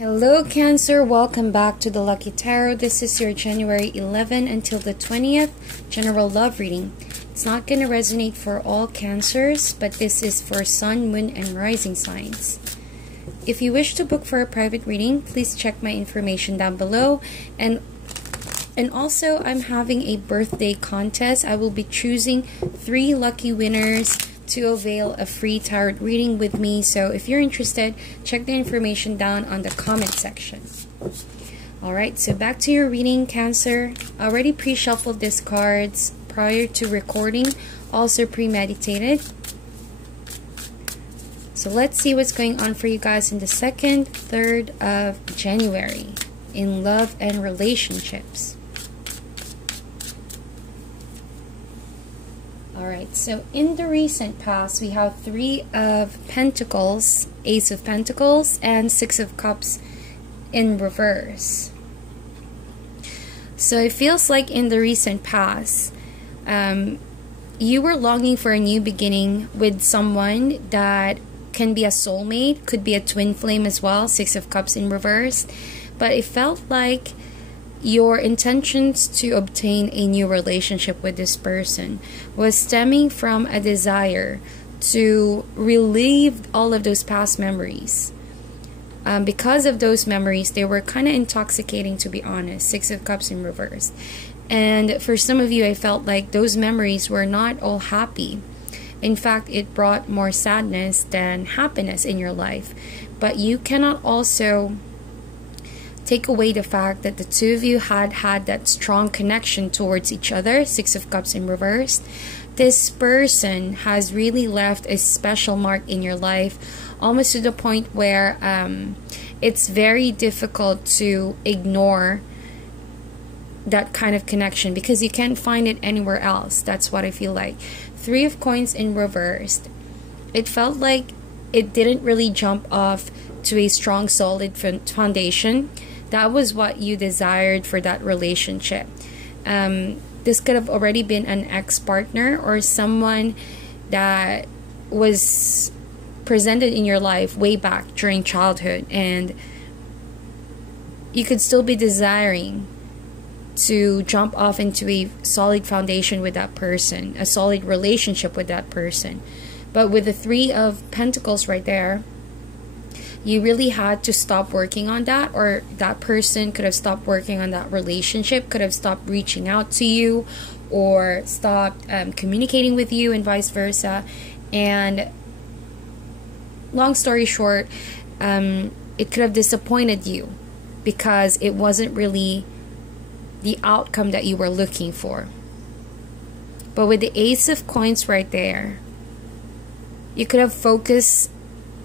Hello Cancer, welcome back to the Lucky Tarot. This is your January 11 until the 20th general love reading. It's not going to resonate for all Cancers, but this is for Sun, Moon, and Rising signs. If you wish to book for a private reading, please check my information down below. And also, I'm having a birthday contest. I will be choosing 3 lucky winners to avail a free tarot reading with me. So if you're interested, check the information down on the comment section. Alright, so back to your reading, Cancer. I already pre-shuffled these cards prior to recording, also premeditated. So let's see what's going on for you guys in the 2nd, 3rd of January in love and relationships. Alright, so in the recent past, we have 3 of Pentacles, Ace of Pentacles, and 6 of Cups in reverse. So it feels like in the recent past, you were longing for a new beginning with someone that can be a soulmate, could be a twin flame as well, 6 of Cups in reverse. But it felt like your intentions to obtain a new relationship with this person was stemming from a desire to relieve all of those past memories. Because of those memories, they were kind of intoxicating, to be honest. 6 of Cups in reverse. And for some of you, I felt like those memories were not all happy. In fact, it brought more sadness than happiness in your life. But you cannot also take away the fact that the two of you had that strong connection towards each other. 6 of Cups in reverse. This person has really left a special mark in your life, almost to the point where it's very difficult to ignore that kind of connection because you can't find it anywhere else. That's what I feel like. 3 of Coins in reverse. It felt like it didn't really jump off to a strong, solid foundation. That was what you desired for that relationship. This could have already been an ex-partner or someone that was presented in your life way back during childhood, and you could still be desiring to jump off into a solid foundation with that person, a solid relationship with that person. But with the 3 of Pentacles right there, you really had to stop working on that, or that person could have stopped working on that relationship, could have stopped reaching out to you, or stopped communicating with you, and vice versa. And long story short, it could have disappointed you because it wasn't really the outcome that you were looking for. But with the Ace of Coins right there, you could have focused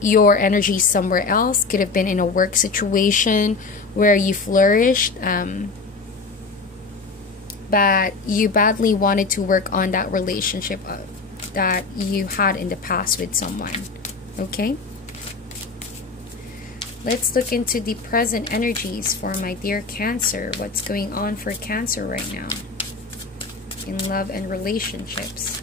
your energy somewhere else. Could have been in a work situation where you flourished, but you badly wanted to work on that relationship that you had in the past with someone. Okay, let's look into the present energies for my dear Cancer. What's going on for Cancer right now in love and relationships?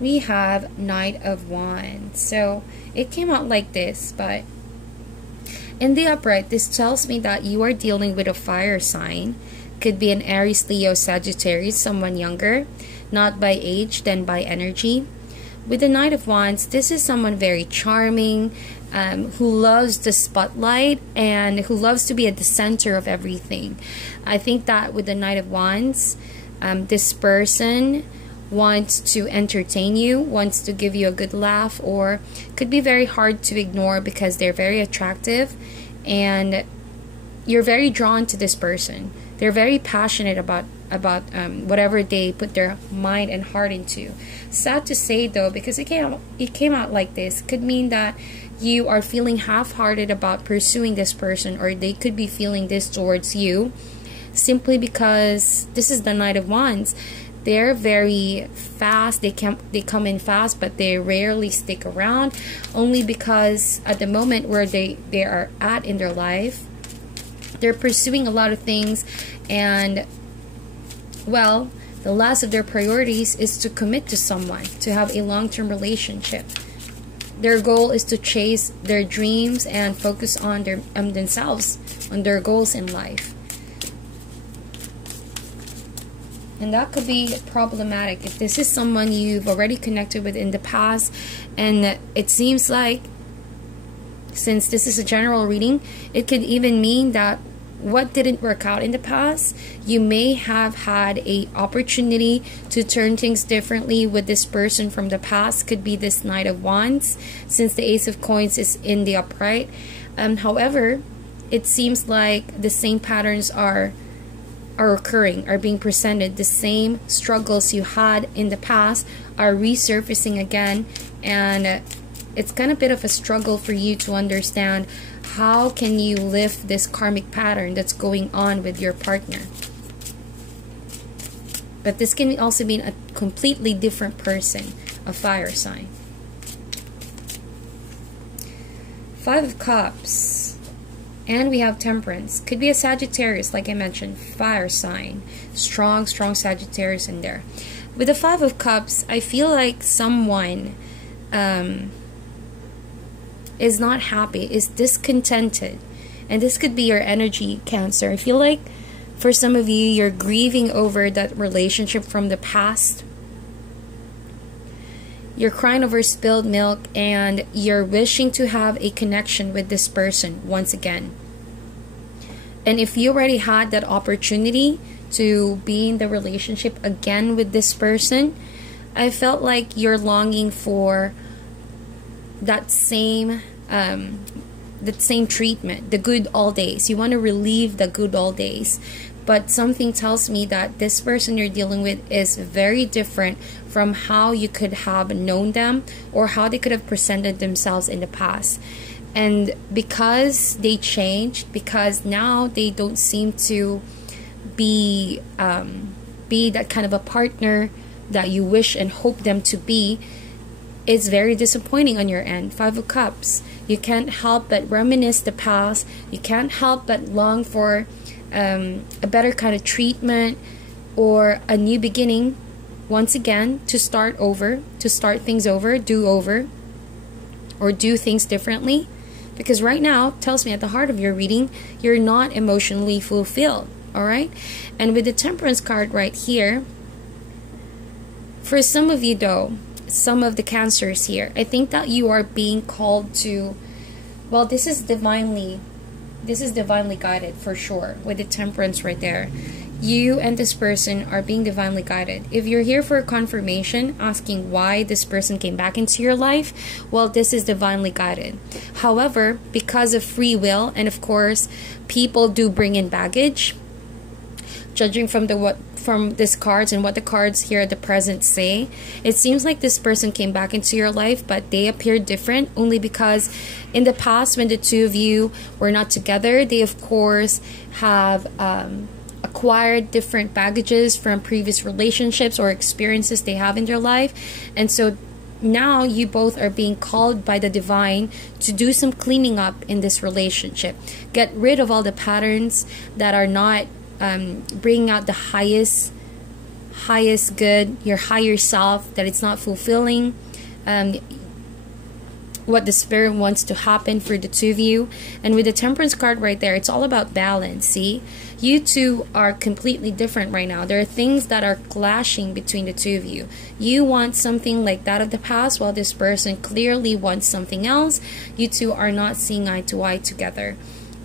We have Knight of Wands. So it came out like this, but in the upright, this tells me that you are dealing with a fire sign. Could be an Aries, Leo, Sagittarius, someone younger, not by age, then by energy. With the Knight of Wands, this is someone very charming, who loves the spotlight and who loves to be at the center of everything. I think that with the Knight of Wands, this person wants to entertain you, wants to give you a good laugh, or could be very hard to ignore because they're very attractive and you're very drawn to this person. They're very passionate about whatever they put their mind and heart into. Sad to say though, because it came out like this, could mean that you are feeling half-hearted about pursuing this person, or they could be feeling this towards you simply because this is the Knight of Wands. They're very fast. They come in fast, but they rarely stick around, only because at the moment where they are at in their life, they're pursuing a lot of things, and well, the last of their priorities is to commit to someone, to have a long-term relationship. Their goal is to chase their dreams and focus on their themselves, on their goals in life. And that could be problematic if this is someone you've already connected with in the past, and it seems like, since this is a general reading, it could even mean that what didn't work out in the past, you may have had a opportunity to turn things differently with this person from the past. Could be this Knight of Wands, since the Ace of Coins is in the upright. However, it seems like the same patterns are occurring, are being presented. The same struggles you had in the past are resurfacing again, and it's kind of a bit of a struggle for you to understand how can you lift this karmic pattern that's going on with your partner. But this can also be a completely different person, a fire sign. Five of Cups. And we have Temperance. Could be a Sagittarius, like I mentioned, fire sign. Strong Sagittarius in there. With the Five of Cups, I feel like someone is not happy, is discontented. And this could be your energy, Cancer. I feel like for some of you, you're grieving over that relationship from the past. You're crying over spilled milk, and you're wishing to have a connection with this person once again. And if you already had that opportunity to be in the relationship again with this person, I felt like you're longing for that same treatment, the good old days. You want to relive the good old days. But something tells me that this person you're dealing with is very different from how you could have known them or how they could have presented themselves in the past. And because they changed, because now they don't seem to be that kind of a partner that you wish and hope them to be, it's very disappointing on your end. Five of Cups. You can't help but reminisce the past. You can't help but long for a better kind of treatment or a new beginning once again, to start over, to start things over, do over, or do things differently. Because right now, tells me at the heart of your reading, you're not emotionally fulfilled. Alright? And with the Temperance card right here, for some of you though, some of the Cancers here, I think that you are being called to, well, this is divinely guided for sure. With the Temperance right there, you and this person are being divinely guided. If you're here for a confirmation, asking why this person came back into your life, well, this is divinely guided. However, because of free will, and of course people do bring in baggage, judging from this cards and what the cards here at the present say, it seems like this person came back into your life, but they appear different only because in the past, when the two of you were not together, they of course have acquired different baggages from previous relationships or experiences they have in their life. And so now you both are being called by the divine to do some cleaning up in this relationship. Get rid of all the patterns that are not bringing out the highest good, your higher self, that it's not fulfilling what the spirit wants to happen for the two of you. And with the Temperance card right there, it's all about balance. See, you two are completely different right now. There are things that are clashing between the two of you. You want something like that of the past, while this person clearly wants something else. You two are not seeing eye to eye together.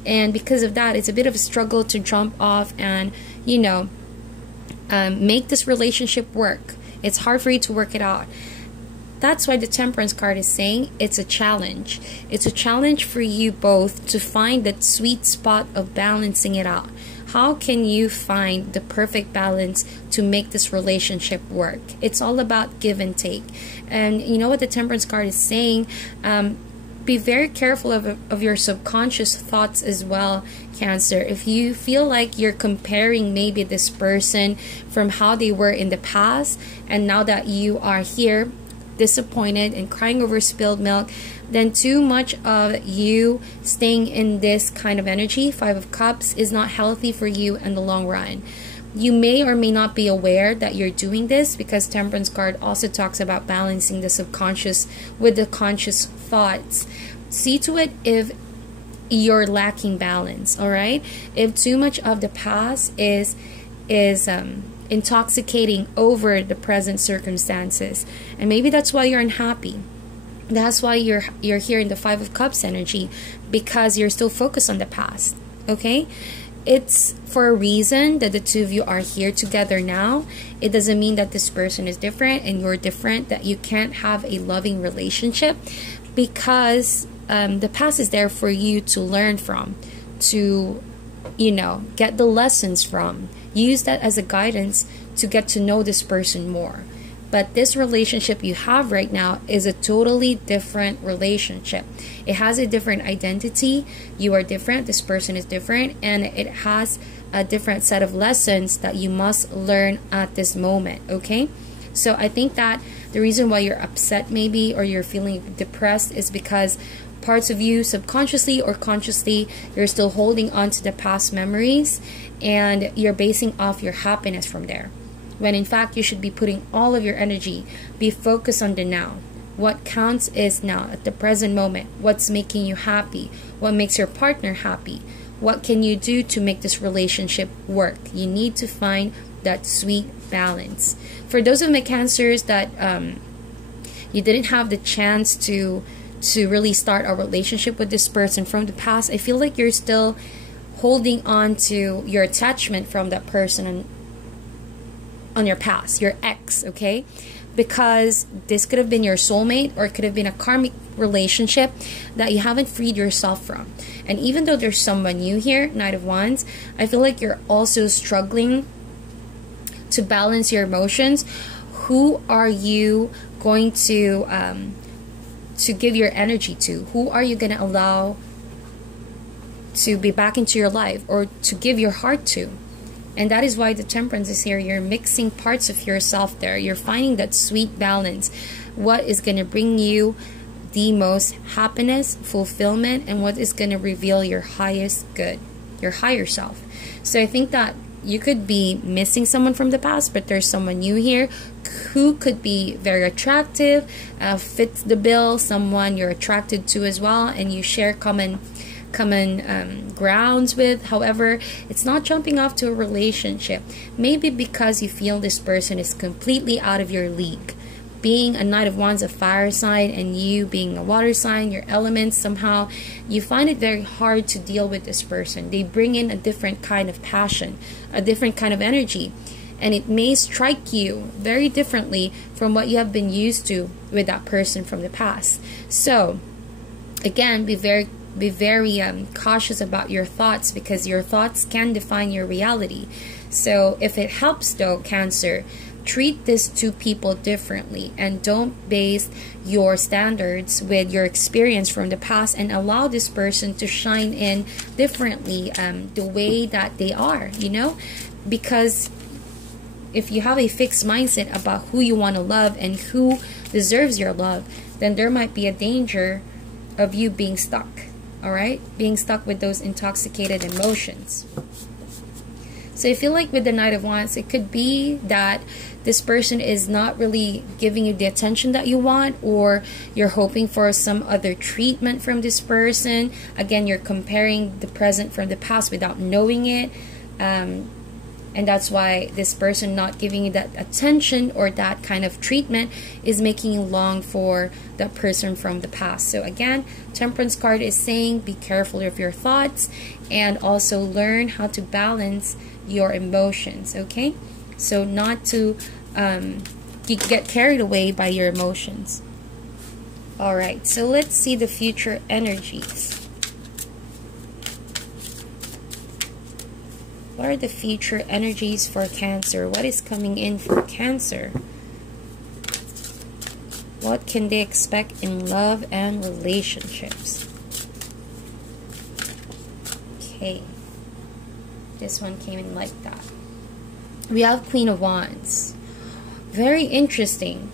And because of that, it's a bit of a struggle to jump off and, you know, make this relationship work. It's hard for you to work it out. That's why the Temperance card is saying it's a challenge. It's a challenge for you both to find that sweet spot of balancing it out. How can you find the perfect balance to make this relationship work? It's all about give and take. And you know what the Temperance card is saying? Be very careful of your subconscious thoughts as well, Cancer. If you feel like you're comparing maybe this person from how they were in the past, and now that you are here disappointed and crying over spilled milk, then too much of you staying in this kind of energy, Five of Cups, is not healthy for you in the long run. You may or may not be aware that you're doing this, because Temperance card also talks about balancing the subconscious with the conscious thoughts. See to it if you're lacking balance, all right? If too much of the past is intoxicating over the present circumstances, and maybe that's why you're unhappy. That's why you're here in the Five of Cups energy, because you're still focused on the past, okay? It's for a reason that the two of you are here together now. It doesn't mean that this person is different and you're different, that you can't have a loving relationship, because the past is there for you to learn from, to, you know, get the lessons from. Use that as a guidance to get to know this person more. But this relationship you have right now is a totally different relationship. It has a different identity. You are different. This person is different. And it has a different set of lessons that you must learn at this moment. Okay? So I think that the reason why you're upset maybe, or you're feeling depressed, is because parts of you, subconsciously or consciously, you're still holding on to the past memories, and you're basing off your happiness from there. When in fact you should be putting all of your energy, be focused on the now. What counts is now, at the present moment. What's making you happy? What makes your partner happy? What can you do to make this relationship work? You need to find that sweet balance. For those of my Cancers that you didn't have the chance to really start a relationship with this person from the past, I feel like you're still holding on to your attachment from that person on your past, your ex, okay? Because this could have been your soulmate, or it could have been a karmic relationship that you haven't freed yourself from. And even though there's someone new here, Knight of Wands, I feel like you're also struggling to balance your emotions. Who are you going to give your energy to? Who are you going to allow to be back into your life, or to give your heart to? And that is why the Temperance is here. You're mixing parts of yourself there. You're finding that sweet balance. What is going to bring you the most happiness, fulfillment, and what is going to reveal your highest good, your higher self. So I think that you could be missing someone from the past, but there's someone new here who could be very attractive, fits the bill, someone you're attracted to as well, and you share common grounds with. However, it's not jumping off to a relationship. Maybe because you feel this person is completely out of your league. Being a Knight of Wands, a fire sign, and you being a water sign, your elements, somehow you find it very hard to deal with this person. They bring in a different kind of passion, a different kind of energy, and it may strike you very differently from what you have been used to with that person from the past. So again, be very cautious about your thoughts, because your thoughts can define your reality. So if it helps though, Cancer, treat these two people differently, and don't base your standards with your experience from the past, and allow this person to shine in differently, the way that they are, you know? Because if you have a fixed mindset about who you want to love and who deserves your love, then there might be a danger of you being stuck. All right, being stuck with those intoxicated emotions. So I feel like with the Knight of Wands, it could be that this person is not really giving you the attention that you want, or you're hoping for some other treatment from this person. Again, you're comparing the present from the past without knowing it. And that's why this person not giving you that attention or that kind of treatment is making you long for that person from the past. So again, Temperance card is saying be careful of your thoughts, and also learn how to balance your emotions, okay? So not to get carried away by your emotions. Alright, so let's see the future energies. What are the future energies for Cancer? What is coming in for Cancer? What can they expect in love and relationships? Okay. This one came in like that. We have Queen of Wands. Very interesting.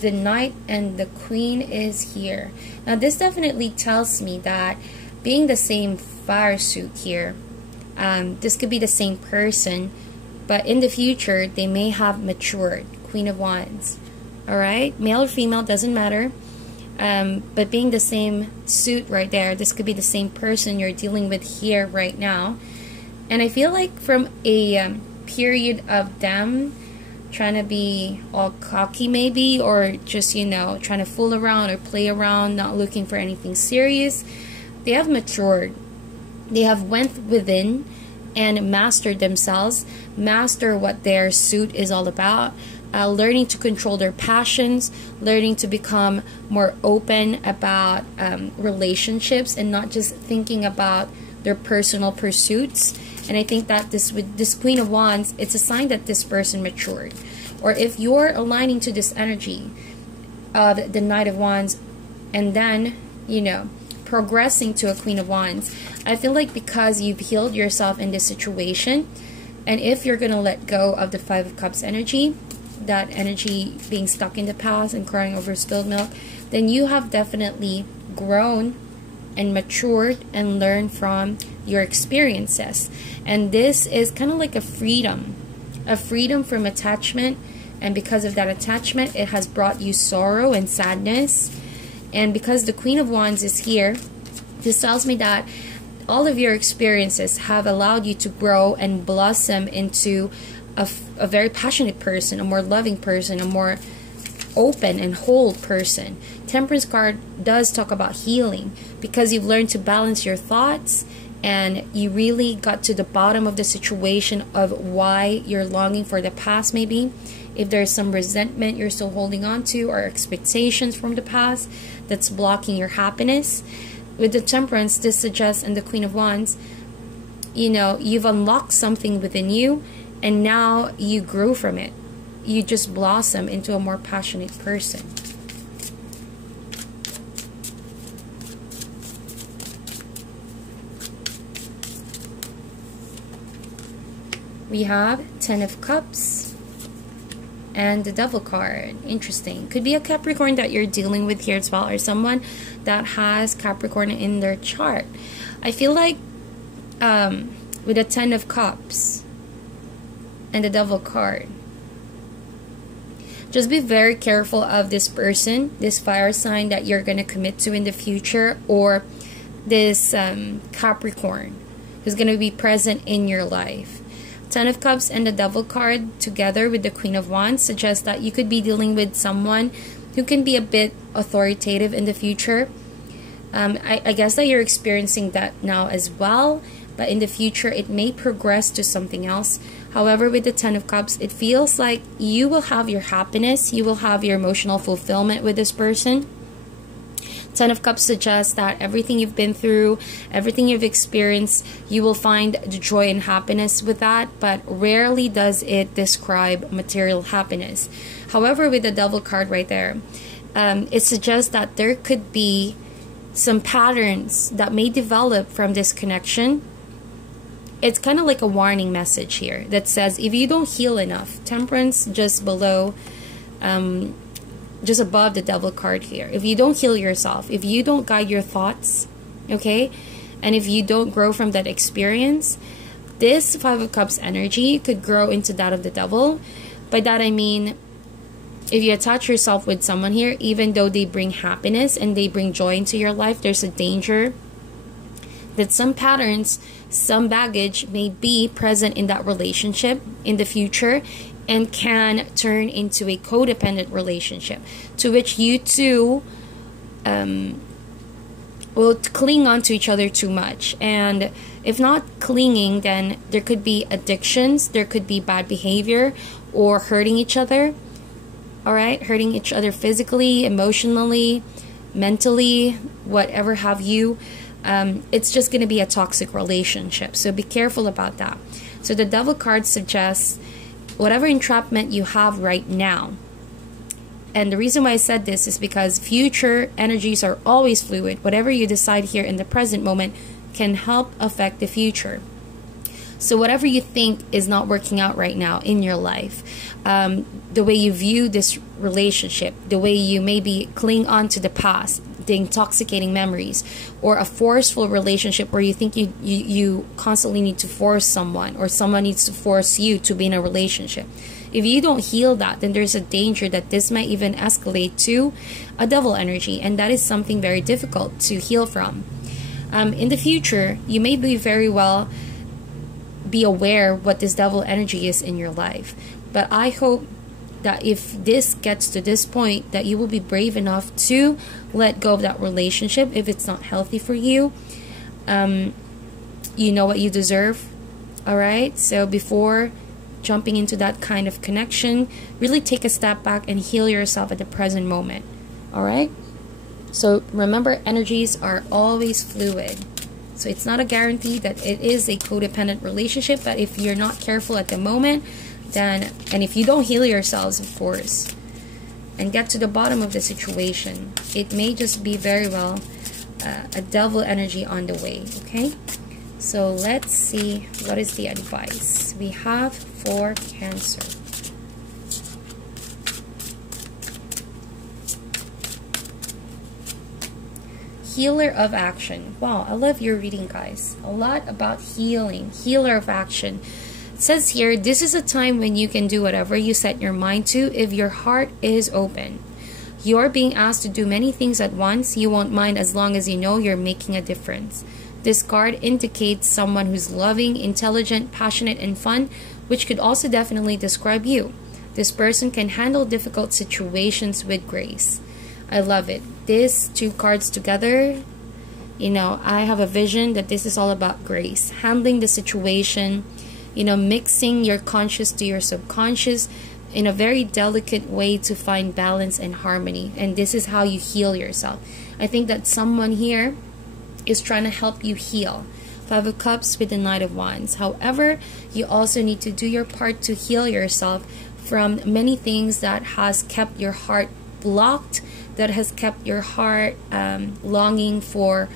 The Knight and the Queen is here. Now this definitely tells me that, being the same fire suit here, this could be the same person, but in the future they may have matured. Queen of Wands. All right, male or female, doesn't matter. But being the same suit right there, this could be the same person you're dealing with here right now. And I feel like from a period of them trying to be all cocky maybe, or just, you know, trying to fool around or play around, not looking for anything serious, they have matured. They have went within and mastered themselves, master what their suit is all about, learning to control their passions, learning to become more open about relationships and not just thinking about their personal pursuits. And I think that with this Queen of Wands, it's a sign that this person matured. Or if you're aligning to this energy of the Knight of Wands and then, you know, progressing to a Queen of Wands, I feel like because you've healed yourself in this situation, and if you're going to let go of the Five of Cups energy, that energy being stuck in the past and crying over spilled milk, then you have definitely grown and matured and learned from your experiences. And this is kind of like a freedom from attachment. And because of that attachment, it has brought you sorrow and sadness. And because the Queen of Wands is here, this tells me that all of your experiences have allowed you to grow and blossom into a very passionate person, a more loving person, a more open and whole person. Temperance card does talk about healing, because you've learned to balance your thoughts and you really got to the bottom of the situation of why you're longing for the past. Maybe if there's some resentment you're still holding on to, or expectations from the past that's blocking your happiness. With the Temperance, this suggests, and the Queen of Wands, you know, you've unlocked something within you, and now you grew from it. You just blossom into a more passionate person. We have Ten of Cups and the Devil card. Interesting. Could be a Capricorn that you're dealing with here as well, or someone that has Capricorn in their chart. I feel like with the Ten of Cups and the Devil card, just be very careful of this person, this fire sign that you're going to commit to in the future, or this Capricorn who's going to be present in your life. Ten of Cups and the Devil card together with the Queen of Wands suggests that you could be dealing with someone who can be a bit authoritative in the future. I guess that you're experiencing that now as well, but in the future it may progress to something else. However, with the Ten of Cups, it feels like you will have your happiness, you will have your emotional fulfillment with this person. Ten of Cups suggests that everything you've been through, everything you've experienced, you will find the joy and happiness with that, but rarely does it describe material happiness. However, with the Devil card right there, it suggests that there could be some patterns that may develop from this connection. It's kind of like a warning message here that says if you don't heal enough, Temperance just below, just above the Devil card here, if you don't heal yourself, if you don't guide your thoughts, okay, and if you don't grow from that experience, this Five of Cups energy could grow into that of the Devil. By that I mean, if you attach yourself with someone here, even though they bring happiness and they bring joy into your life, there's a danger that some patterns, some baggage may be present in that relationship in the future, and can turn into a codependent relationship to which you two will cling on to each other too much. And if not clinging, then there could be addictions, there could be bad behavior, or hurting each other. All right, hurting each other physically, emotionally, mentally, whatever have you. It's just going to be a toxic relationship, so be careful about that. So the Devil card suggests whatever entrapment you have right now, and the reason why I said this is because future energies are always fluid. Whatever you decide here in the present moment can help affect the future. So whatever you think is not working out right now in your life, the way you view this relationship, the way you maybe cling on to the past, the intoxicating memories, or a forceful relationship where you think you constantly need to force someone, or someone needs to force you to be in a relationship. If you don't heal that, then there's a danger that this might even escalate to a devil energy, and that is something very difficult to heal from. In the future, you may be aware what this devil energy is in your life, but I hope that if this gets to this point, that you will be brave enough to let go of that relationship if it's not healthy for you. You know what you deserve, all right? So before jumping into that kind of connection, really take a step back and heal yourself at the present moment, all right? So remember, energies are always fluid. So it's not a guarantee that it is a codependent relationship, but if you're not careful at the moment, then, and if you don't heal yourselves, of course, and get to the bottom of the situation, it may just be very well a devil energy on the way, okay? So let's see, what is the advice we have for Cancer? Healer of action. Wow, I love your reading, guys. A lot about healing. Healer of action. It says here, this is a time when you can do whatever you set your mind to if your heart is open. You're being asked to do many things at once. You won't mind as long as you know you're making a difference. This card indicates someone who's loving, intelligent, passionate, and fun, which could also definitely describe you. This person can handle difficult situations with grace. I love it. These two cards together, you know, I have a vision that this is all about grace. Handling the situation, you know, mixing your conscious to your subconscious in a very delicate way to find balance and harmony. And this is how you heal yourself. I think that someone here is trying to help you heal. Five of Cups with the Knight of Wands. However, you also need to do your part to heal yourself from many things that has kept your heart blocked, that has kept your heart longing for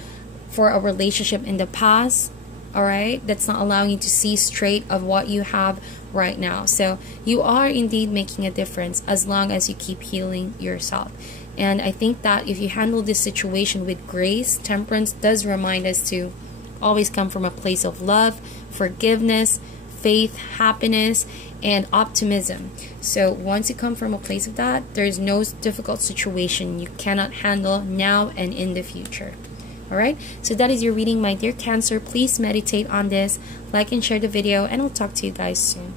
a relationship in the past, all right? That's not allowing you to see straight of what you have right now. So you are indeed making a difference as long as you keep healing yourself. And I think that if you handle this situation with grace, Temperance does remind us to always come from a place of love, forgiveness, faith, happiness, and optimism. So once you come from a place of that, there's no difficult situation you cannot handle now and in the future. Alright, so that is your reading, my dear Cancer. Please meditate on this, like and share the video, and I'll talk to you guys soon.